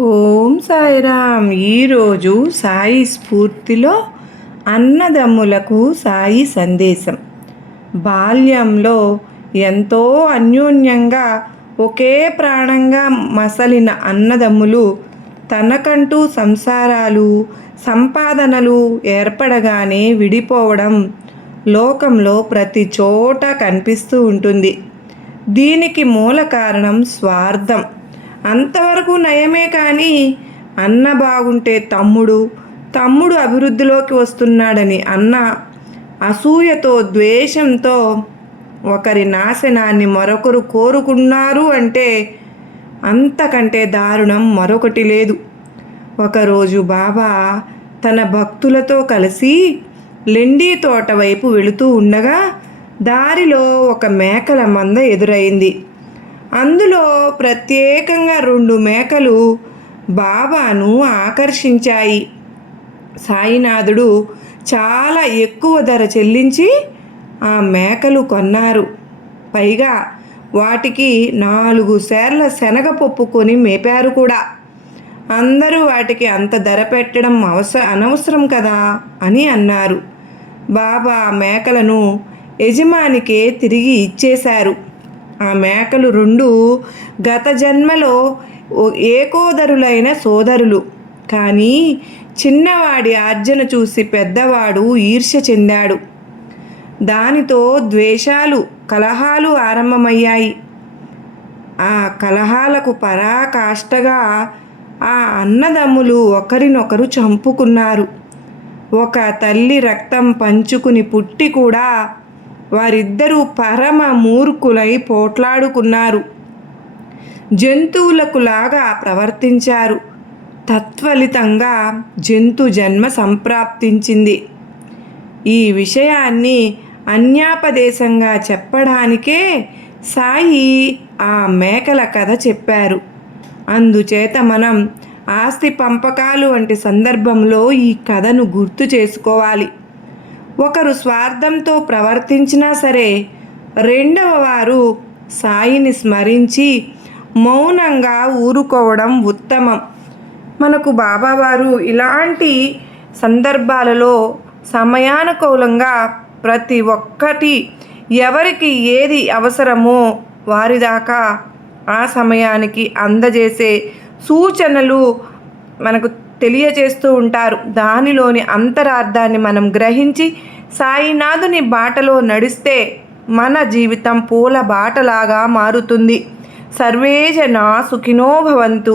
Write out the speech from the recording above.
ఓం సాయిరామ్. ఈరోజు సాయి స్ఫూర్తిలో అన్నదమ్ములకు సాయి సందేశం. బాల్యంలో ఎంతో అన్యోన్యంగా ఒకే ప్రాణంగా మసలిన అన్నదమ్ములు తనకంటూ సంసారాలు, సంపాదనలు ఏర్పడగానే విడిపోవడం లోకంలో ప్రతి చోట కనిపిస్తూ ఉంటుంది. దీనికి మూల కారణం స్వార్థం. అంతవరకు నయమే, కానీ అన్న బాగుంటే తమ్ముడు అభివృద్ధిలోకి వస్తున్నాడని అన్న అసూయతో, ద్వేషంతో ఒకరి నాశనాన్ని మరొకరు కోరుకున్నారు అంటే అంతకంటే దారుణం మరొకటి లేదు. ఒకరోజు బాబా తన భక్తులతో కలిసి లెండి తోట వైపు వెళుతూ ఉండగా దారిలో ఒక మేకల మంద ఎదురైంది. అందులో ప్రత్యేకంగా 2 మేకలు బాబాను ఆకర్షించాయి. సాయినాథుడు చాలా ఎక్కువ ధర చెల్లించి ఆ మేకలు కొన్నారు. పైగా వాటికి 4 సేర్ల శనగపప్పు కొని మేపారు కూడా. అందరూ వాటికి అంత ధర పెట్టడం అనవసరం కదా అని అన్నారు. బాబా మేకలను యజమానికే తిరిగి ఇచ్చేశారు. ఆ మేకలు 2 గత జన్మలో ఏకోదరులైన సోదరులు. కానీ చిన్నవాడి ఆర్జన చూసి పెద్దవాడు ఈర్ష్య చెందాడు. దానితో ద్వేషాలు, కలహాలు ఆరంభమయ్యాయి. ఆ కలహాలకు పరాకాష్ఠగా ఆ అన్నదమ్ములు ఒకరినొకరు చంపుకున్నారు. ఒక తల్లి రక్తం పంచుకుని పుట్టి కూడా వారిద్దరూ పరమ మూర్ఖులై పోట్లాడుకున్నారు. జంతువులకు లాగా ప్రవర్తించారు. తత్ఫలితంగా జంతు జన్మ సంప్రాప్తించింది. ఈ విషయాన్ని అన్యాపదేశంగా చెప్పడానికే సాయి ఆ మేకల కథ చెప్పారు. అందుచేత మనం ఆస్తి పంపకాలు వంటి సందర్భంలో ఈ కథను గుర్తు చేసుకోవాలి. ఒకరు స్వార్థంతో ప్రవర్తించినా సరే రెండవ వారు సాయిని స్మరించి మౌనంగా ఊరుకోవడం ఉత్తమం. మనకు బాబావారు ఇలాంటి సందర్భాలలో సమయానుకూలంగా ప్రతి ఒక్కటి ఎవరికి ఏది అవసరమో వారి దాకా ఆ సమయానికి అందజేసే సూచనలు మనకు తెలియజేస్తూ ఉంటారు. దానిలోని అంతరార్థాన్ని మనం గ్రహించి సాయినాథుని బాటలో నడిస్తే మన జీవితం పూల బాటలాగా మారుతుంది. సర్వే జనా సుఖినో భవంతు.